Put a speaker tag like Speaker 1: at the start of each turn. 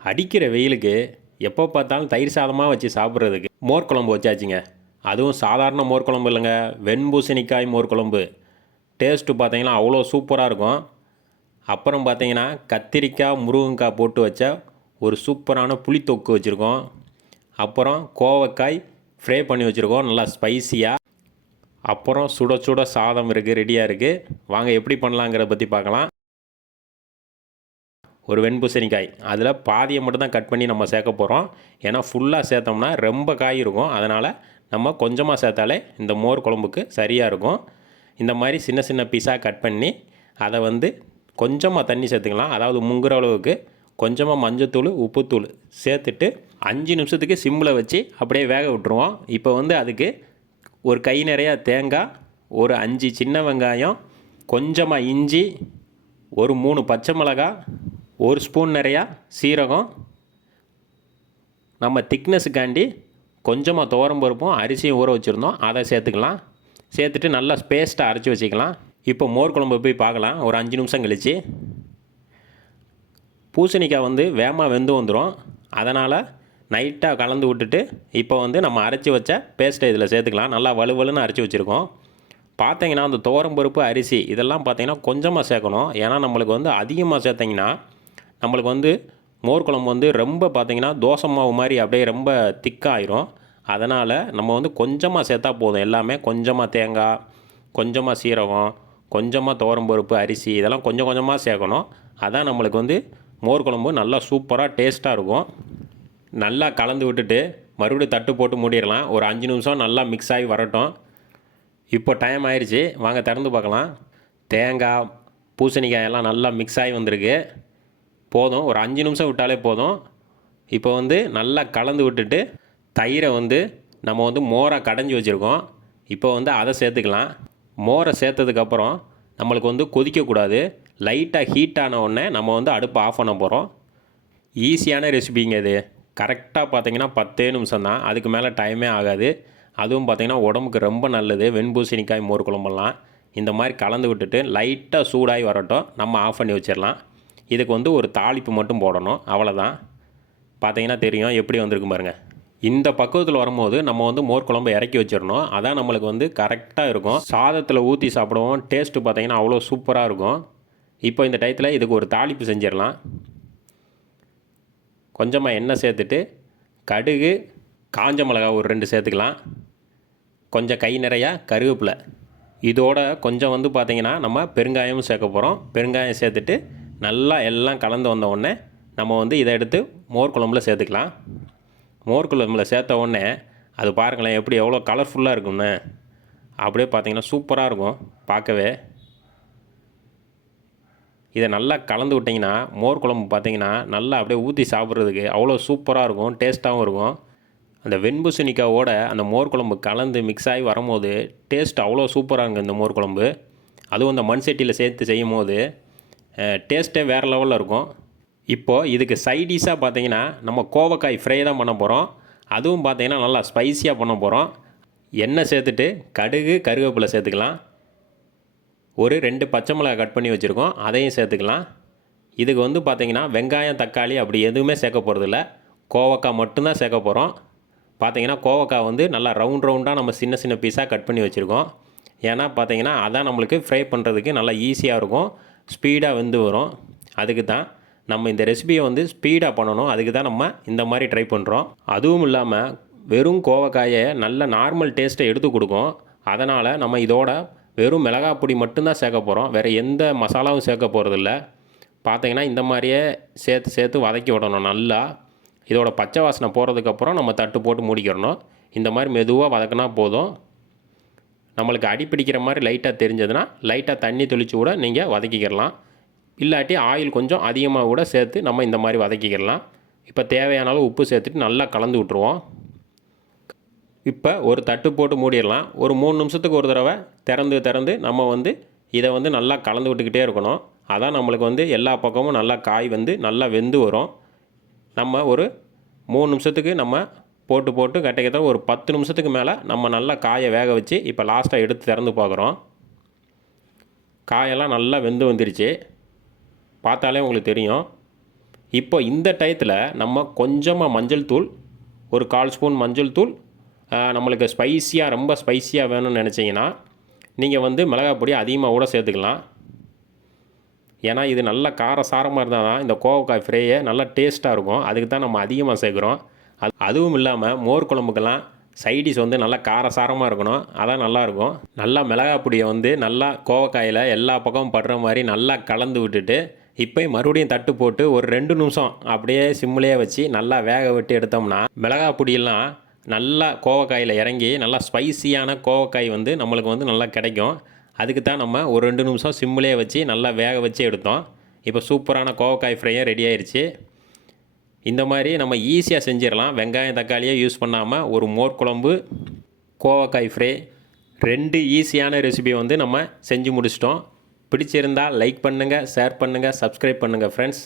Speaker 1: அடிக்கிற வெயிலுக்கு எப்போ பார்த்தாலும் தயிர் சாதமாக வச்சு சாப்பிட்றதுக்கு மோர் குழம்பு வச்சாச்சுங்க. அதுவும் சாதாரண மோர் குழம்பு இல்லைங்க. வெண்பூசணிக்காய் மோர் குழம்பு. டேஸ்ட்டு பார்த்தீங்கன்னா அவ்வளோ சூப்பராக இருக்கும். அப்புறம் பார்த்தீங்கன்னா கத்திரிக்காய் முருங்கக்காய் போட்டு வச்ச ஒரு சூப்பரான புளித்தொக்கு வச்சுருக்கோம். அப்புறம் கோவக்காய் ஃப்ரை பண்ணி வச்சுருக்கோம். நல்லா ஸ்பைசியாக அப்புறம் சுட சுட சாதம் இருக்குது ரெடியாக இருக்குது வாங்க எப்படி பண்ணலாங்கிறத பற்றி பார்க்கலாம். ஒரு வெண்பூசணிக்காய் அதில் பாதியை மட்டும் தான் கட் பண்ணி நம்ம சேர்க்க போகிறோம் ஏன்னா ஃபுல்லாக சேர்த்தோம்னா ரொம்ப காய் இருக்கும். அதனால் நம்ம கொஞ்சமாக சேர்த்தாலே இந்த மோர் குழம்புக்கு சரியாக இருக்கும். இந்த மாதிரி சின்ன சின்ன பீஸாக கட் பண்ணி அதை வந்து கொஞ்சமாக தண்ணி சேர்த்துக்கலாம். அதாவது முங்குற அளவுக்கு கொஞ்சமாக மஞ்சத்தூள் உப்புத்தூள் சேர்த்துட்டு அஞ்சு நிமிஷத்துக்கு சிம்மில் வச்சு அப்படியே வேக விட்டுருவோம். இப்போ வந்து அதுக்கு ஒரு கை நிறையா தேங்காய் ஒரு அஞ்சு சின்ன வெங்காயம் கொஞ்சமாக இஞ்சி ஒரு மூணு பச்சை மிளகாய் ஒரு ஸ்பூன் நிறையா சீரகம். நம்ம திக்னஸுக்காண்டி கொஞ்சமாக துவரம் பருப்பும் அரிசியும் ஊற வச்சுருந்தோம். அதை சேர்த்துக்கலாம். சேர்த்துட்டு நல்லா பேஸ்ட்டாக அரைச்சி வச்சுக்கலாம். இப்போ மோர் குழம்பு போய் பார்க்கலாம். ஒரு அஞ்சு நிமிஷம் கழிச்சு. பூசணிக்காய் வந்து வேகமாக வெந்து வந்துடும் அதனால் நைட்டாக கலந்து விட்டுட்டு இப்போ வந்து நம்ம அரைச்சி வச்ச பேஸ்ட்டை இதில் சேர்த்துக்கலாம். நல்லா வலுவலுன்னு அரைச்சி வச்சுருக்கோம். பார்த்தீங்கன்னா அந்த துவரம் பருப்பு அரிசி இதெல்லாம் பார்த்தீங்கன்னா கொஞ்சமாக சேர்க்கணும். ஏன்னா நம்மளுக்கு வந்து அதிகமாக சேர்த்திங்கன்னா நம்மளுக்கு வந்து மோர் குழம்பு வந்து ரொம்ப பார்த்தீங்கன்னா தோசை மாவு மாதிரி அப்படியே ரொம்ப திக்காயிரும். அதனால் நம்ம வந்து கொஞ்சமாக சேர்த்தா போதும். எல்லாமே கொஞ்சமாக தேங்காய் கொஞ்சமாக சீரகம் கொஞ்சமாக துவரம் பருப்பு அரிசி இதெல்லாம் கொஞ்சம் கொஞ்சமாக சேர்க்கணும். அதான் நம்மளுக்கு வந்து மோர் குழம்பு நல்லா சூப்பராக டேஸ்ட்டாக இருக்கும். நல்லா கலந்து விட்டுட்டு மறுபடியும் தட்டு போட்டு மூடிடலாம். ஒரு அஞ்சு நிமிஷம் நல்லா மிக்ஸ் ஆகி வரட்டும். இப்போ டைம் ஆயிடுச்சு வாங்க திறந்து பார்க்கலாம். தேங்காய் பூசணிக்காய் எல்லாம் நல்லா மிக்ஸ் ஆகி வந்திருக்கு. போதும். ஒரு அஞ்சு நிமிஷம் விட்டாலே போதும். இப்போ வந்து நல்லா கலந்து விட்டுட்டு தயிரை வந்து நம்ம வந்து மோரை கடைஞ்சி வச்சுருக்கோம். இப்போ வந்து அதை சேர்த்துக்கலாம். மோரை சேர்த்ததுக்கப்புறம் நம்மளுக்கு வந்து கொதிக்கக்கூடாது லைட்டாக ஹீட் ஆன உடனே நம்ம வந்து அடுப்பை ஆஃப் பண்ண போகிறோம் ஈஸியான ரெசிபிங்க இது. கரெக்டாக பார்த்தீங்கன்னா பத்தே நிமிஷம் தான். அதுக்கு மேலே டைமே ஆகாது. அதுவும் பார்த்திங்கன்னா உடம்புக்கு ரொம்ப நல்லது. வெண்பூசணிக்காய் மோர் குழம்பெல்லாம் இந்த மாதிரி கலந்து விட்டுட்டு லைட்டாக சூடாகி வரட்டும். நம்ம ஆஃப் பண்ணி வச்சிடலாம். இதுக்கு வந்து ஒரு தாளிப்பு மட்டும் போடணும். அவ்வளோதான் பார்த்தீங்கன்னா தெரியும். எப்படி வந்திருக்கு பாருங்கள் இந்த பக்குவத்தில் வரும்போது நம்ம வந்து மோர் குழம்பு இறக்கி வச்சிடணும். அதான் நம்மளுக்கு வந்து கரெக்டாக இருக்கும். சாதத்தில் ஊற்றி சாப்பிடுவோம். டேஸ்ட்டு பார்த்தீங்கன்னா அவ்வளோ சூப்பராக இருக்கும். இப்போ இந்த டயத்தில் இதுக்கு ஒரு தாளிப்பு செஞ்சிடலாம். கொஞ்சமாக எண்ணெய் சேர்த்துட்டு கடுகு காஞ்ச மிளகா ஒரு ரெண்டு சேர்த்துக்கலாம். கொஞ்சம் கை நிறையா கருவேப்பிலை. இதோட கொஞ்சம் வந்து பார்த்திங்கன்னா நம்ம பெருங்காயமும் சேர்க்க போகிறோம் பெருங்காயம் சேர்த்துட்டு நல்லா எல்லாம் கலந்து வந்த உடனே நம்ம வந்து இதை எடுத்து மோர் குழம்புல சேர்த்துக்கலாம். மோர் குழம்புல சேர்த்த உடனே அது பாருங்களேன் எப்படி எவ்வளோ கலர்ஃபுல்லாக இருக்கும்னு. அப்படியே பார்த்தீங்கன்னா சூப்பராக இருக்கும் பார்க்கவே. இதை நல்லா கலந்து விட்டிங்கன்னா மோர் குழம்பு பார்த்தீங்கன்னா நல்லா அப்படியே ஊற்றி சாப்பிட்றதுக்கு அவ்வளோ சூப்பராக இருக்கும் டேஸ்ட்டாகவும் இருக்கும். அந்த வெண்பூசணிக்காவோட அந்த மோர் குழம்பு கலந்து மிக்ஸ் ஆகி வரும்போது டேஸ்ட் அவ்வளோ சூப்பராக இருக்கும் இந்த மோர் குழம்பு. அதுவும் அந்த மண் சட்டியில் சேர்த்து செய்யும் போது டேஸ்ட்டே வேறு லெவலில் இருக்கும். இப்போது இதுக்கு சைடிஷாக பார்த்தீங்கன்னா நம்ம கோவக்காய் ஃப்ரை தான் பண்ண போகிறோம் அதுவும் பார்த்தீங்கன்னா நல்லா ஸ்பைசியாக பண்ண போகிறோம் எண்ணெய் சேர்த்துட்டு கடுகு கருவேப்பிலை சேர்த்துக்கலாம். ஒரு ரெண்டு பச்சை மிளகாய் கட் பண்ணி வச்சுருக்கோம். அதையும் சேர்த்துக்கலாம். இதுக்கு வந்து பார்த்திங்கன்னா வெங்காயம் தக்காளி அப்படி எதுவுமே சேர்க்க போகிறதில்ல கோவக்காய் மட்டும்தான் சேர்க்க போகிறோம் பார்த்தீங்கன்னா கோவக்காய் வந்து நல்லா ரவுண்ட் ரவுண்டாக நம்ம சின்ன சின்ன பீஸாக கட் பண்ணி வச்சுருக்கோம். ஏன்னா பார்த்திங்கன்னா அதான் நம்மளுக்கு ஃப்ரை பண்ணுறதுக்கு நல்லா ஈஸியாக இருக்கும். ஸ்பீடாக வந்து வரும். அதுக்கு தான் நம்ம இந்த ரெசிபியை வந்து ஸ்பீடாக பண்ணணும். அதுக்கு தான் நம்ம இந்த மாதிரி ட்ரை பண்ணுறோம் அதுவும் இல்லாமல் வெறும் கோவக்காயை நல்ல நார்மல் டேஸ்ட்டை எடுத்து கொடுக்கும். அதனால் நம்ம இதோட வெறும் மிளகாய் பொடி மட்டும்தான் சேர்க்க போகிறோம் வேறு எந்த மசாலாவும் சேர்க்க போகிறதில்ல பார்த்தீங்கன்னா இந்த மாதிரியே சேர்த்து சேர்த்து வதக்கி விடணும் நல்லா. இதோட பச்சை வாசனை போகிறதுக்கப்புறம் நம்ம தட்டு போட்டு மூடிக்கிறணும் இந்த மாதிரி மெதுவாக வதக்கினா போதும். நம்மளுக்கு அடி பிடிக்கிற மாதிரி லைட்டாக தெரிஞ்சதுன்னா லைட்டாக தண்ணி தெளித்து கூட நீங்கள் வதக்கிக்கிடலாம் இல்லாட்டி ஆயில் கொஞ்சம் அதிகமாக கூட சேர்த்து நம்ம இந்த மாதிரி வதக்கிக்கிடலாம் இப்போ தேவையான அளவு உப்பு சேர்த்துட்டு நல்லா கலந்து விட்ருவோம் இப்போ ஒரு தட்டு போட்டு மூடிடலாம். ஒரு மூணு நிமிஷத்துக்கு ஒரு தடவை திறந்து திறந்து நம்ம வந்து இதை வந்து நல்லா கலந்து விட்டுக்கிட்டே இருக்கணும். அதான் நம்மளுக்கு வந்து எல்லா பக்கமும் நல்லா காய் வந்து நல்லா வெந்து வரும். நம்ம ஒரு மூணு நிமிஷத்துக்கு நம்ம போட்டு போட்டு கட்ட ஒரு பத்து நிமிஷத்துக்கு மேலே நம்ம நல்லா காயை வேக வச்சு இப்போ லாஸ்ட்டாக எடுத்து திறந்து பார்க்குறோம். காயெல்லாம் நல்லா வெந்து வந்துருச்சு. பார்த்தாலே உங்களுக்கு தெரியும். இப்போ இந்த டயத்தில் நம்ம கொஞ்சமாக மஞ்சள் தூள் ஒரு கால் ஸ்பூன் மஞ்சள் தூள் நம்மளுக்கு ஸ்பைசியாக ரொம்ப ஸ்பைசியாக வேணும்னு நினச்சிங்கன்னா நீங்கள் வந்து மிளகாய் பொடி அதிகமாக கூட சேர்த்துக்கலாம். ஏன்னா இது நல்ல கார சாரமாக இருந்தால் தான் இந்த கோவக்காய் ஃப்ரையே நல்லா டேஸ்ட்டாக இருக்கும். அதுக்கு தான் நம்ம அதிகமாக சேர்க்குறோம். அது அதுவும் இல்லாமல் மோர் குழம்புக்கெல்லாம் சைடிஷ் வந்து நல்லா கார சாரமாக இருக்கணும். அதான் நல்லாயிருக்கும் நல்லா மிளகாய் பொடியை வந்து நல்லா கோவக்காயில் எல்லா பக்கமும் படுற மாதிரி நல்லா கலந்து விட்டுட்டு இப்போயும் மறுபடியும் தட்டு போட்டு ஒரு ரெண்டு நிமிஷம் அப்படியே சிம்மிலேயே வச்சு நல்லா வேக விட்டு எடுத்தோம்னா மிளகா பொடியெல்லாம் நல்லா கோவக்காயில் இறங்கி நல்லா ஸ்பைசியான கோவக்காய் வந்து நம்மளுக்கு வந்து நல்லா கிடைக்கும். அதுக்கு தான் நம்ம ஒரு ரெண்டு நிமிஷம் சிம்மிலே வச்சு நல்லா வேக வச்சு எடுத்தோம். இப்போ சூப்பரான கோவக்காய் ஃப்ரையும் ரெடி ஆயிடுச்சு இந்த மாதிரி நம்ம ஈஸியாக செஞ்சிடலாம். வெங்காயம் தக்காளியே யூஸ் பண்ணாமல் ஒரு மோர் குழம்பு கோவக்காய் ஃப்ரை ரெண்டு ஈஸியான ரெசிபியை வந்து நம்ம செஞ்சு முடிச்சிட்டோம். பிடிச்சிருந்தால் லைக் பண்ணுங்கள் ஷேர் பண்ணுங்கள் சப்ஸ்கிரைப் பண்ணுங்கள் ஃப்ரெண்ட்ஸ்